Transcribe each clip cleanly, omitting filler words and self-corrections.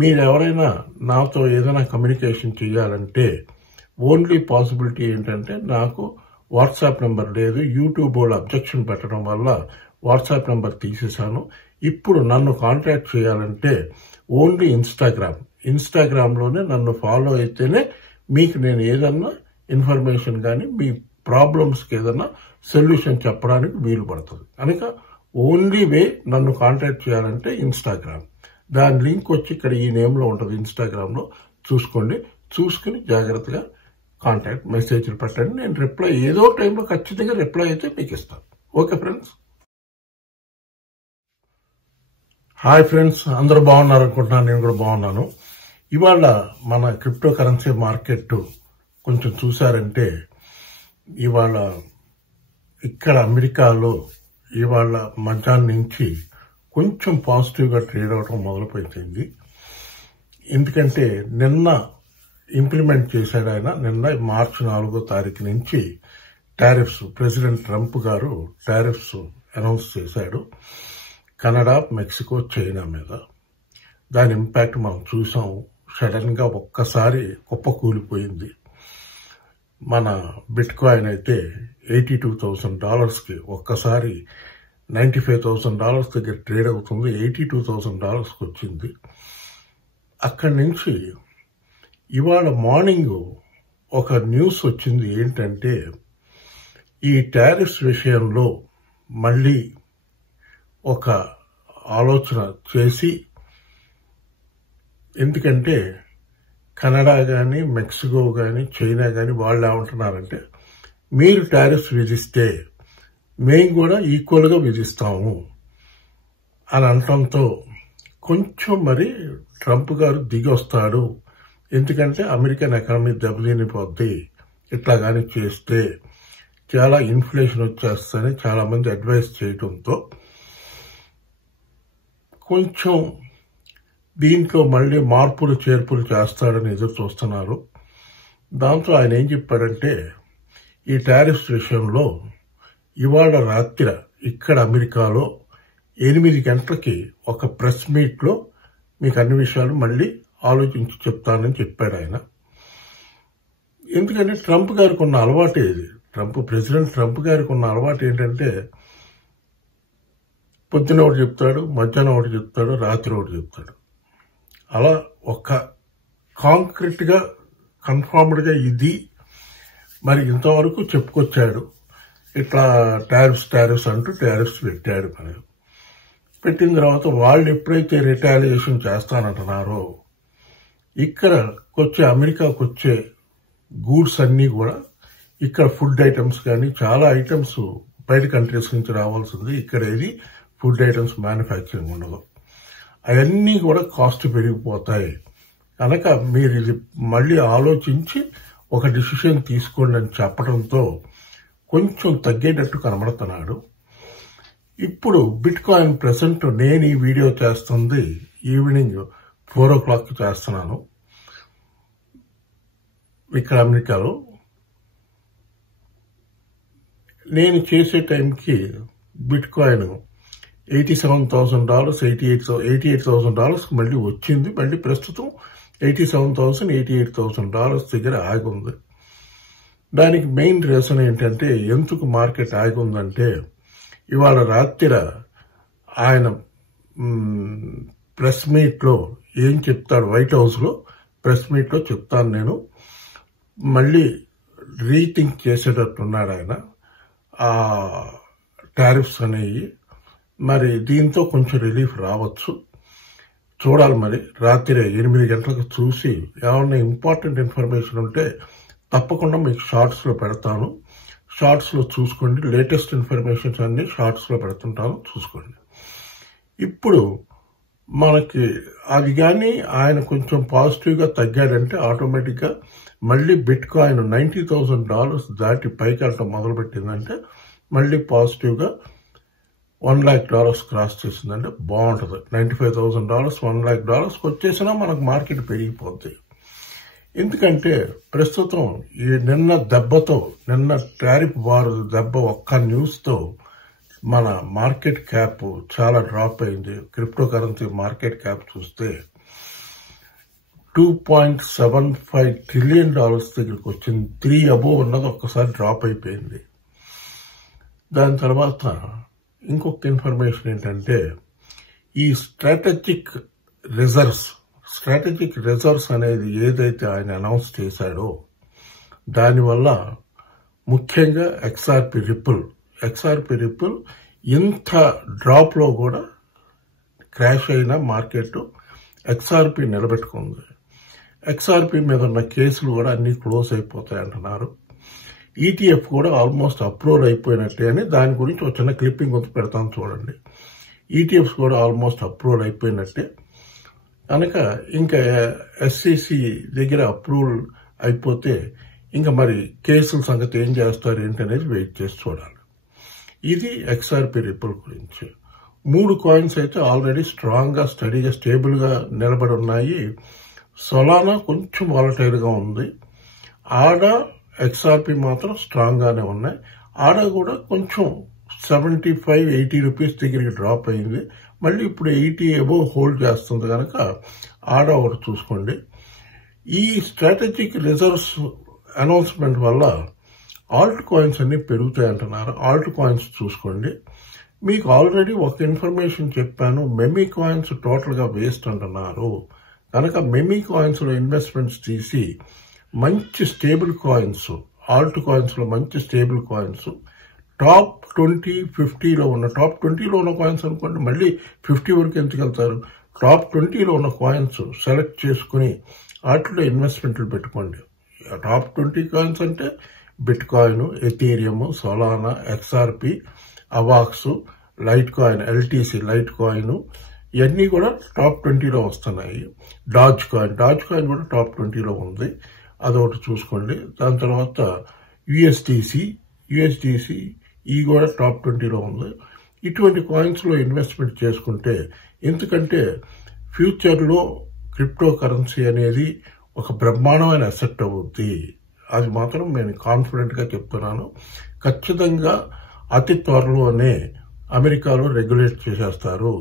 మీరు ఎవరైనా నాతో ఏదైనా కమ్యూనికేషన్ చేయాలంటే ఓన్లీ పాసిబిలిటీ ఏంటంటే నాకు వాట్సాప్ నెంబర్ లేదు. యూట్యూబ్ వాళ్ళు అబ్జెక్షన్ పెట్టడం వల్ల వాట్సాప్ నెంబర్ తీసేశాను. ఇప్పుడు నన్ను కాంటాక్ట్ చేయాలంటే ఓన్లీ ఇన్స్టాగ్రామ్లోనే నన్ను ఫాలో అయితేనే మీకు నేను ఏదన్నా ఇన్ఫర్మేషన్ కానీ మీ ప్రాబ్లమ్స్కి ఏదన్నా సొల్యూషన్ చెప్పడానికి వీలు పడుతుంది. కనుక ఓన్లీ వే నన్ను కాంటాక్ట్ చేయాలంటే ఇన్స్టాగ్రామ్. దాని లింక్ వచ్చి ఇక్కడ ఈ నేమ్లో ఉంటుంది. ఇన్స్టాగ్రామ్లో చూసుకోండి. చూసుకుని జాగ్రత్తగా కాంటాక్ట్ మెసేజ్లు పెట్టండి. నేను రిప్లై ఏదో టైంలో ఖచ్చితంగా రిప్లై అయితే మీకు ఇస్తాను. Okay friends. హాయ్ ఫ్రెండ్స్, అందరూ బాగున్నారు అనుకుంటున్నాను. నేను కూడా బాగున్నాను. ఇవాళ మన క్రిప్టో కరెన్సీ మార్కెట్ కొంచెం చూసారంటే ఇవాళ ఇక్కడ అమెరికాలో ఇవాళ మధ్యాహ్నం నుంచి కొంచెం పాజిటివ్గా ట్రేడ్ అవడం మొదలుపెట్టింది. ఎందుకంటే నిన్న ఇంప్లిమెంట్ చేశాడు ఆయన. నిన్న మార్చి 4వ తారీఖు నుంచి టారిఫ్స్ ప్రెసిడెంట్ ట్రంప్ గారు టారిఫ్స్ అనౌన్స్ చేశాడు కెనడా, మెక్సికో, చైనా మీద. దాని ఇంపాక్ట్ మనం చూసాం. సడన్ గా ఒక్కసారి కుప్పకూలిపోయింది. మన బిట్ కాయిన్ అయితే $82,000కి ఒక్కసారి $95,000 దగ్గర ట్రేడ్ అవుతుంది. $82,000కి వచ్చింది. అక్కడి నుంచి ఇవాళ మార్నింగ్ ఒక న్యూస్ వచ్చింది. ఏంటంటే ఈ టారిఫ్స్ విషయంలో మళ్ళీ ఒక ఆలోచన చేసి, ఎందుకంటే కెనడా కానీ, మెక్సికో కానీ, చైనా కానీ వాళ్ళు ఏమంటున్నారంటే మీరు టారిఫ్స్ విధిస్తే మేము కూడా ఈక్వల్గా విధిస్తాము అని అనటంతో కొంచెం మరి ట్రంప్ గారు దిగి వస్తాడు. ఎందుకంటే అమెరికన్ ఎకానమీ దెబ్బతినిపోద్ది, ఇట్లా కానీ చేస్తే చాలా ఇన్ఫ్లేషన్ వచ్చేస్తుందని చాలా మంది అడ్వైస్ చేయడంతో కొంచెం దీంట్లో మళ్ళీ మార్పులు చేర్పులు చేస్తాడని ఎదురు చూస్తున్నారు. దాంతో ఆయన ఏం చెప్పాడంటే ఈ టారిఫ్స్ విషయంలో ఇవాళ రాత్రి ఇక్కడ అమెరికాలో 8 గంటలకి ఒక ప్రెస్ మీట్లో మీకు అన్ని విషయాలు మళ్ళీ ఆలోచించి చెప్తానని చెప్పాడు ఆయన. ఎందుకంటే ట్రంప్ గారికి ఉన్న అలవాటు ఇది. ప్రెసిడెంట్ ట్రంప్ గారికి ఉన్న అలవాటు ఏంటంటే పొద్దున ఒకటి చెప్తాడు, మధ్యాహ్నం ఒకటి చెప్తాడు, రాత్రి ఒకటి చెప్తాడు. అలా ఒక కాంక్రీట్గా కన్ఫర్మ్డ్గా ఇది మరి ఇంతవరకు చెప్పుకొచ్చాడు. ఇట్లా టారిఫ్స్ అంటూ టారిఫ్స్ పెట్టాడు. మరి పెట్టిన తర్వాత వాళ్ళు ఎప్పుడైతే రిటాలియేషన్ చేస్తానంటున్నారో ఇక్కడ వచ్చే అమెరికాకు వచ్చే గూడ్స్ అన్నీ కూడా ఇక్కడ ఫుడ్ ఐటమ్స్ కానీ చాలా ఐటమ్స్ బయట కంట్రీస్ నుంచి రావాల్సింది. ఇక్కడ ఏది ఫుడ్ ఐటమ్స్ మ్యానుఫ్యాక్చరింగ్ ఉండదు. అవన్నీ కూడా కాస్ట్ పెరిగిపోతాయి. కనుక మీరు ఇది మళ్ళీ ఆలోచించి ఒక డిసిషన్ తీసుకోండి అని చెప్పడంతో కొంచెం తగ్గేటట్టు కనబడుతున్నాడు. ఇప్పుడు బిట్ కాయిన్ ప్రెసెంట్ నేను ఈ వీడియో చేస్తుంది ఈవినింగ్ 4 o'clock చేస్తున్నాను ఇక్కడ అమెరికాలో. నేను చేసే టైంకి బిట్ కాయిన్ $87,000, $88,000 మళ్ళీ వచ్చింది. మళ్ళీ ప్రస్తుతం $87,000, $88,000 దగ్గర ఆగి ఉంది. దానికి మెయిన్ రీజన్ ఏంటంటే ఎందుకు మార్కెట్ ఆగి ఉందంటే ఇవాళ రాత్రి ఆయన ప్రెస్ మీట్లో ఏం చెప్తాడు, వైట్ హౌస్లో ప్రెస్ మీట్లో చెప్తాను నేను, మళ్ళీ రీథింక్ చేసేటట్టున్నాడు ఆయన ఆ టారిఫ్స్ అనేవి. మరి దీంతో కొంచెం రిలీఫ్ రావచ్చు, చూడాలి. మరి రాత్రి 8 గంటలకు చూసి ఏమన్నా ఇంపార్టెంట్ ఇన్ఫర్మేషన్ ఉంటే తప్పకుండా మీకు షార్ట్స్లో పెడతాను. షార్ట్స్లో చూసుకోండి. లేటెస్ట్ ఇన్ఫర్మేషన్స్ అన్ని షార్ట్స్లో పెడుతుంటాను, చూసుకోండి. ఇప్పుడు మనకి అది కానీ ఆయన కొంచెం పాజిటివ్గా తగ్గాడంటే ఆటోమేటిక్గా మళ్ళీ బిట్ కాయిన్ $90,000 దాటి పైకి వెళ్ళటం మొదలుపెట్టిందంటే మళ్ళీ పాజిటివ్గా $1,00,000 క్రాస్ చేసిందంటే బాగుంటుంది. $95,000, $1,00,000 వచ్చేసినా మనకు మార్కెట్ పెరిగిపోద్ది. ఎందుకంటే ప్రస్తుతం ఈ నిన్న టారిఫ్ వార్ దెబ్బ ఒక్క న్యూస్తో మన మార్కెట్ క్యాప్ చాలా డ్రాప్ అయింది. క్రిప్టో కరెన్సీ మార్కెట్ క్యాప్ చూస్తే $2.75 ట్రిలియన్ దగ్గరికి వచ్చింది. 3 అబోవ్ ఉన్నది ఒక్కసారి డ్రాప్ అయిపోయింది. దాని తర్వాత ఇంకొక ఇన్ఫర్మేషన్ ఏంటంటే ఈ స్ట్రాటజిక్ రిజర్వ్స్ అనేది ఏదైతే ఆయన అనౌన్స్ చేశాడో దానివల్ల ముఖ్యంగా ఎక్స్ఆర్పి రిపుల్ ఇంత డ్రాప్ లో కూడా క్రాష్ అయిన మార్కెట్ ఎక్స్ఆర్పి నిలబెట్టుకుంది. ఎక్స్ఆర్పి మీద ఉన్న కేసులు కూడా అన్ని క్లోజ్ అయిపోతాయి అంటున్నారు. ఈటీఎఫ్ కూడా ఆల్మోస్ట్ అప్రూవల్ అయిపోయినట్టే అని దాని గురించి ఒక చిన్న క్లిప్పింగ్ వచ్చి పెడతాను చూడండి. ఈటీఎఫ్స్ కూడా ఆల్మోస్ట్ అప్రూవల్ అయిపోయినట్టే కనుక ఇంకా ఎస్సీసీ దగ్గర అప్రూవల్ అయిపోతే ఇంకా మరి కేసుల సంగతి ఏం చేస్తారు ఏంటనేది వెయిట్ చేసి చూడాలి. ఇది ఎక్స్ఆర్పి రిపుల్ గురించి. 3 కాయిన్స్ అయితే ఆల్రెడీ స్ట్రాంగ్ గా స్టడీగా స్టేబుల్ గా నిలబడి ఉన్నాయి. సొలానా కొంచెం వాలటైల్ గా ఉంది. ఆడా ఎక్స్ఆర్పి మాత్రం స్ట్రాంగ్ గానే ఉన్నాయి. ఆడా కూడా కొంచెం 75-80 రూపీస్ దగ్గరికి డ్రాప్ అయింది. మళ్ళీ ఇప్పుడు 80 అబోవ్ హోల్డ్ చేస్తుంది కనుక ఆడా ఒకటి చూసుకోండి. ఈ స్ట్రాటజిక్ రిజర్వ్స్ అనౌన్స్మెంట్ వల్ల ఆల్ట్ కాయిన్స్ అన్ని పెరుగుతాయంటున్నారు. ఆల్ట్ కాయిన్స్ చూసుకోండి. మీకు ఆల్రెడీ ఒక ఇన్ఫర్మేషన్ చెప్పాను, మెమీ కాయిన్స్ టోటల్ గా వేస్ట్ అంటున్నారు కనుక మెమీ కాయిన్స్ లో ఇన్వెస్ట్మెంట్స్ తీసి మంచి స్టేబుల్ కాయిన్స్, ఆల్ట్ కాయిన్స్ లో మంచి స్టేబుల్ కాయిన్స్ టాప్ 20-50లో ఉన్న టాప్ 20లో ఉన్న కాయిన్స్ అనుకోండి, మళ్ళీ 50 వరకు ఎందుకు వెళ్తారు? టాప్ 20లో ఉన్న కాయిన్స్ సెలెక్ట్ చేసుకుని వాటిలో ఇన్వెస్ట్మెంట్లు పెట్టుకోండి. టాప్ 20 కాయిన్స్ అంటే bitcoin, Ethereum, Solana, XRP, Avax, litecoin, LTC litecoin ఇవన్నీ కూడా టాప్ 20లో వస్తున్నాయి. డాజ్ కాయిన్ కూడా టాప్ 20లో ఉంది, అదొకటి చూసుకోండి. దాని తర్వాత యుఎస్డిసి ఈ కూడా టాప్ 20లో ఉంది. ఇటువంటి కాయిన్స్ లో ఇన్వెస్ట్మెంట్ చేసుకుంటే, ఎందుకంటే ఫ్యూచర్ లో క్రిప్టో కరెన్సీ అనేది ఒక బ్రహ్మాండమైన అసెట్ అవుద్ది. అది మాత్రం నేను కాన్ఫిడెంట్ గా చెప్తున్నాను. ఖచ్చితంగా అతి త్వరలోనే అమెరికాలో రెగ్యులేట్ చేసేస్తారు.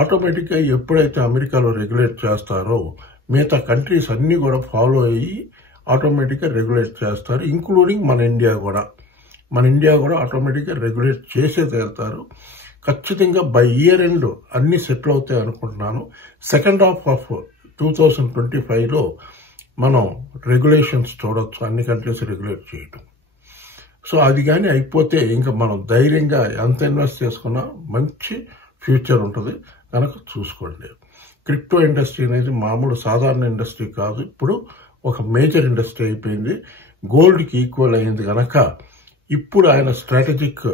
ఆటోమేటిక్ గా ఎప్పుడైతే అమెరికాలో రెగ్యులేట్ చేస్తారో మిగతా కంట్రీస్ అన్ని కూడా ఫాలో అయ్యి ఆటోమేటిక్ గా రెగ్యులేట్ చేస్తారు, ఇంక్లూడింగ్ మన ఇండియా కూడా ఆటోమేటిక్ గా రెగ్యులేట్ చేసే తీరుతారు. ఖచ్చితంగా బై ఇయర్ ఎండ్ అన్ని సెటిల్ అవుతాయి అనుకుంటున్నాను. సెకండ్ హాఫ్ ఆఫ్ 2025లో మనం రెగ్యులేషన్స్ చూడొచ్చు, అన్ని కంట్రీస్ రెగ్యులేట్ చేయటం. సో అది కానీ అయిపోతే ఇంకా మనం ధైర్యంగా ఎంత ఇన్వెస్ట్ చేసుకున్నా మంచి ఫ్యూచర్ ఉంటుంది కనుక చూసుకోండి. క్రిప్టో ఇండస్ట్రీ అనేది మామూలు సాధారణ ఇండస్ట్రీ కాదు, ఇప్పుడు ఒక మేజర్ ఇండస్ట్రీ అయిపోయింది. గోల్డ్ కి ఈక్వల్ అయింది కనుక ఇప్పుడు ఆయన స్ట్రాటజిక్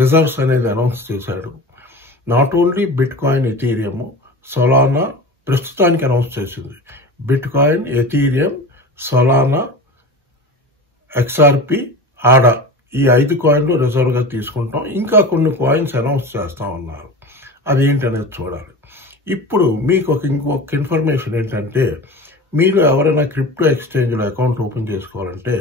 రిజర్వ్స్ అనేది అనౌన్స్ చేశాడు. Not only bit coin, Ethereum, Solana ప్రస్తుతానికి అనౌన్స్ చేసింది. Bit coin, Ethereum, Solana, XRP, ఆడా ఈ 5 కాయిన్లు రిజర్వ్ గా తీసుకుంటాం. ఇంకా కొన్ని కాయిన్స్ అనౌన్స్ చేస్తా ఉన్నారు, అదేంటనేది చూడాలి. ఇప్పుడు మీకు ఇంకొక ఇన్ఫర్మేషన్ ఏంటంటే, మీరు ఎవరైనా క్రిప్టో ఎక్స్చేంజ్ లో అకౌంట్ ఓపెన్ చేసుకోవాలంటే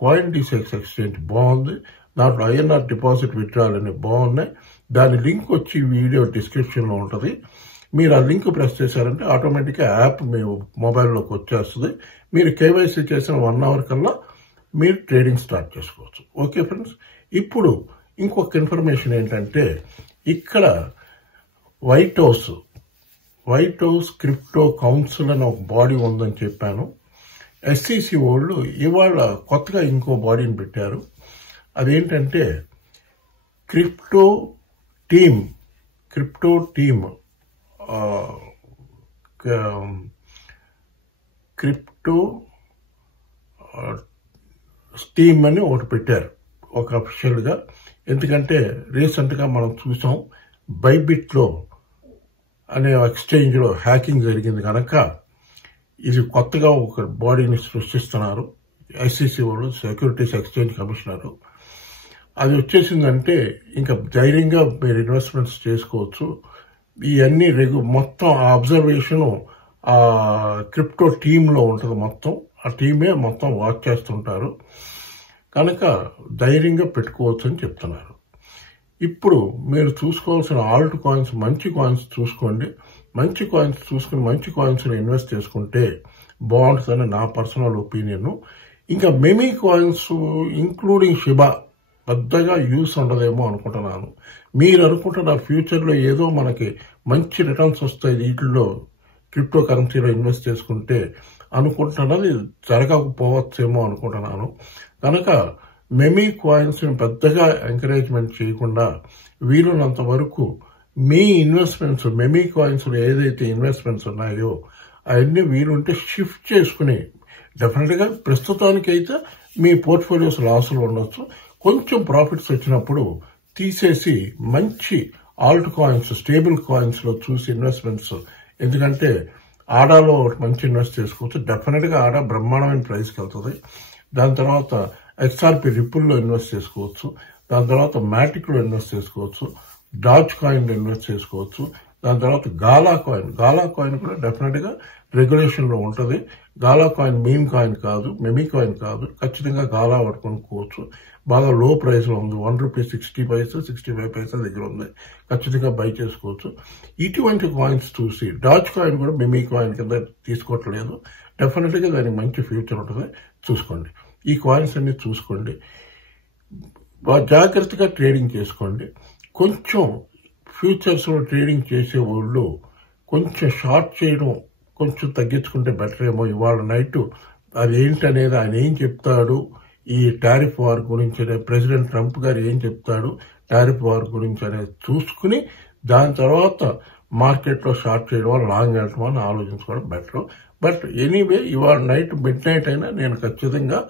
CoinDesk ఎక్స్చేంజ్ బాగుంది, దాంట్లో INR డిపాజిట్ విత్డ్రాల్ అనేవి బాగున్నాయి. దాని లింక్ వచ్చి వీడియో డిస్క్రిప్షన్ లో ఉంటుంది. మీరు ఆ లింక్ ప్రెస్ చేశారంటే ఆటోమేటిక్ గా యాప్ మీ మొబైల్లోకి వచ్చేస్తుంది. మీరు కేవైసీ చేసిన 1 అవర్ కల్లా మీరు ట్రేడింగ్ స్టార్ట్ చేసుకోవచ్చు. ఓకే ఫ్రెండ్స్, ఇప్పుడు ఇంకొక ఇన్ఫర్మేషన్ ఏంటంటే, ఇక్కడ వైట్ హౌస్ క్రిప్టో కౌన్సిల్ అని ఒక బాడీ ఉందని చెప్పాను. ఎస్సీసీ వాళ్ళు ఇవాళ కొత్తగా ఇంకో బాడీని పెట్టారు. అదేంటంటే క్రిప్టో టీమ్ క్రిప్టో టీమ్ అని ఒకటి పెట్టారు ఒక అఫీషియల్ గా. ఎందుకంటే రీసెంట్ గా మనం చూసాం బైబిట్ లో అనే ఎక్స్చేంజ్ లో హ్యాకింగ్ జరిగింది కనుక ఇది కొత్తగా ఒక బాడీని సృష్టిస్తున్నారు ఎస్సీసీ వాళ్ళు, సెక్యూరిటీస్ ఎక్స్చేంజ్ కమిషనర్. అది వచ్చేసిందంటే ఇంకా ధైర్యంగా మీరు ఇన్వెస్ట్మెంట్స్ చేసుకోవచ్చు. ఇవన్నీ మొత్తం అబ్జర్వేషన్ ఆ క్రిప్టో టీమ్ లో ఉంటుంది. మొత్తం ఆ టీమే మొత్తం వాచ్ చేస్తుంటారు కనుక ధైర్యంగా పెట్టుకోవచ్చు అని చెప్తున్నారు. ఇప్పుడు మీరు చూసుకోవాల్సిన ఆల్ట్ కాయిన్స్, మంచి కాయిన్స్ చూసుకోండి. మంచి కాయిన్స్ చూసుకుని మంచి కాయిన్స్లో ఇన్వెస్ట్ చేసుకుంటే బాగుంటుందని నా పర్సనల్ ఒపీనియన్. ఇంకా మెమీ కాయిన్స్ ఇంక్లూడింగ్ షిబా పెద్దగా యూస్ ఉండదేమో అనుకుంటున్నాను. మీరు అనుకుంటున్న ఫ్యూచర్లో ఏదో మనకి మంచి రిటర్న్స్ వస్తాయి వీటిల్లో క్రిప్టో కరెన్సీలో ఇన్వెస్ట్ చేసుకుంటే అనుకుంటున్నది జరగకపోవచ్చేమో అనుకుంటున్నాను. కనుక మెమీ కాయిన్స్ పెద్దగా ఎంకరేజ్మెంట్ చేయకుండా వీలున్నంత వరకు మీ ఇన్వెస్ట్మెంట్స్ మెమీ కాయిన్స్ ఏదైతే ఇన్వెస్ట్మెంట్స్ ఉన్నాయో అవన్నీ వీలుంటే షిఫ్ట్ చేసుకుని డెఫినెట్గా ప్రస్తుతానికైతే మీ పోర్ట్ఫోలియోస్ లాసులు ఉండొచ్చు. కొంచెం ప్రాఫిట్స్ వచ్చినప్పుడు తీసేసి మంచి ఆల్ట్ కాయిన్స్ స్టేబుల్ కాయిన్స్లో చూసి ఇన్వెస్ట్మెంట్స్, ఎందుకంటే ఆడాలో మంచి ఇన్వెస్ట్ చేసుకోవచ్చు. డెఫినెట్గా ఆడా బ్రహ్మాండమైన ప్రైస్కి వెళ్తుంది. దాని తర్వాత ఎక్స్ఆర్పి రిపుల్లో ఇన్వెస్ట్ చేసుకోవచ్చు. దాని తర్వాత మ్యాటిక్లో ఇన్వెస్ట్ చేసుకోవచ్చు. డాచ్ కాయిన్లో ఇన్వెస్ట్ చేసుకోవచ్చు. దాని తర్వాత గాలా కాయిన్ కూడా డెఫినెట్గా రెగ్యులేషన్లో ఉంటుంది. గాలా కాయిన్ మీమ్ కాయిన్ కాదు, మెమీ కాయిన్ కాదు. ఖచ్చితంగా గాలా కొనుక్కోవచ్చు. బాగా లో ప్రైస్లో ఉంది. ₹1.60, 65 దగ్గర ఉంది. ఖచ్చితంగా బై చేసుకోవచ్చు. ఇటువంటి కాయిన్స్ చూసి డాచ్ కాయిన్ కూడా మెమీ కాయిన్ కింద తీసుకోవట్లేదు. డెఫినెట్గా దానికి మంచి ఫ్యూచర్ ఉంటుంది. చూసుకోండి, ఈ కాయిన్స్ అన్ని చూసుకోండి. జాగ్రత్తగా ట్రేడింగ్ చేసుకోండి. కొంచెం ఫ్యూచర్స్లో ట్రేడింగ్ చేసే వాళ్ళు కొంచెం షార్ట్ చేయడం కొంచెం తగ్గించుకుంటే బెటర్ ఏమో. ఇవాళ నైట్ అది ఏంటనేది ఆయన ఏం చెప్తాడు, ఈ టారిఫ్ వార్ గురించి ప్రెసిడెంట్ ట్రంప్ గారు ఏం చెప్తాడు టారిఫ్ వార్ గురించి అనేది చూసుకుని దాని తర్వాత మార్కెట్లో షార్ట్ చేయడం లాంగ్ వెళ్ళడం అని ఆలోచించుకోవడం బెటర్. బట్ ఎనీవే ఇవాళ నైట్ మిడ్-నైట్ అయినా నేను ఖచ్చితంగా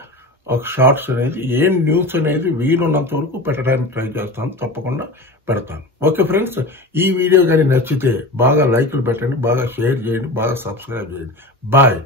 ఒక షార్ట్స్ అనేది ఏం న్యూస్ అనేది వీలున్నంత వరకు పెట్టడానికి ట్రై చేస్తాను. తప్పకుండా పెడతాను. ఓకే ఫ్రెండ్స్, ఈ వీడియో కానీ నచ్చితే బాగా లైక్లు పెట్టండి, బాగా షేర్ చేయండి, బాగా సబ్స్క్రైబ్ చేయండి. బాయ్.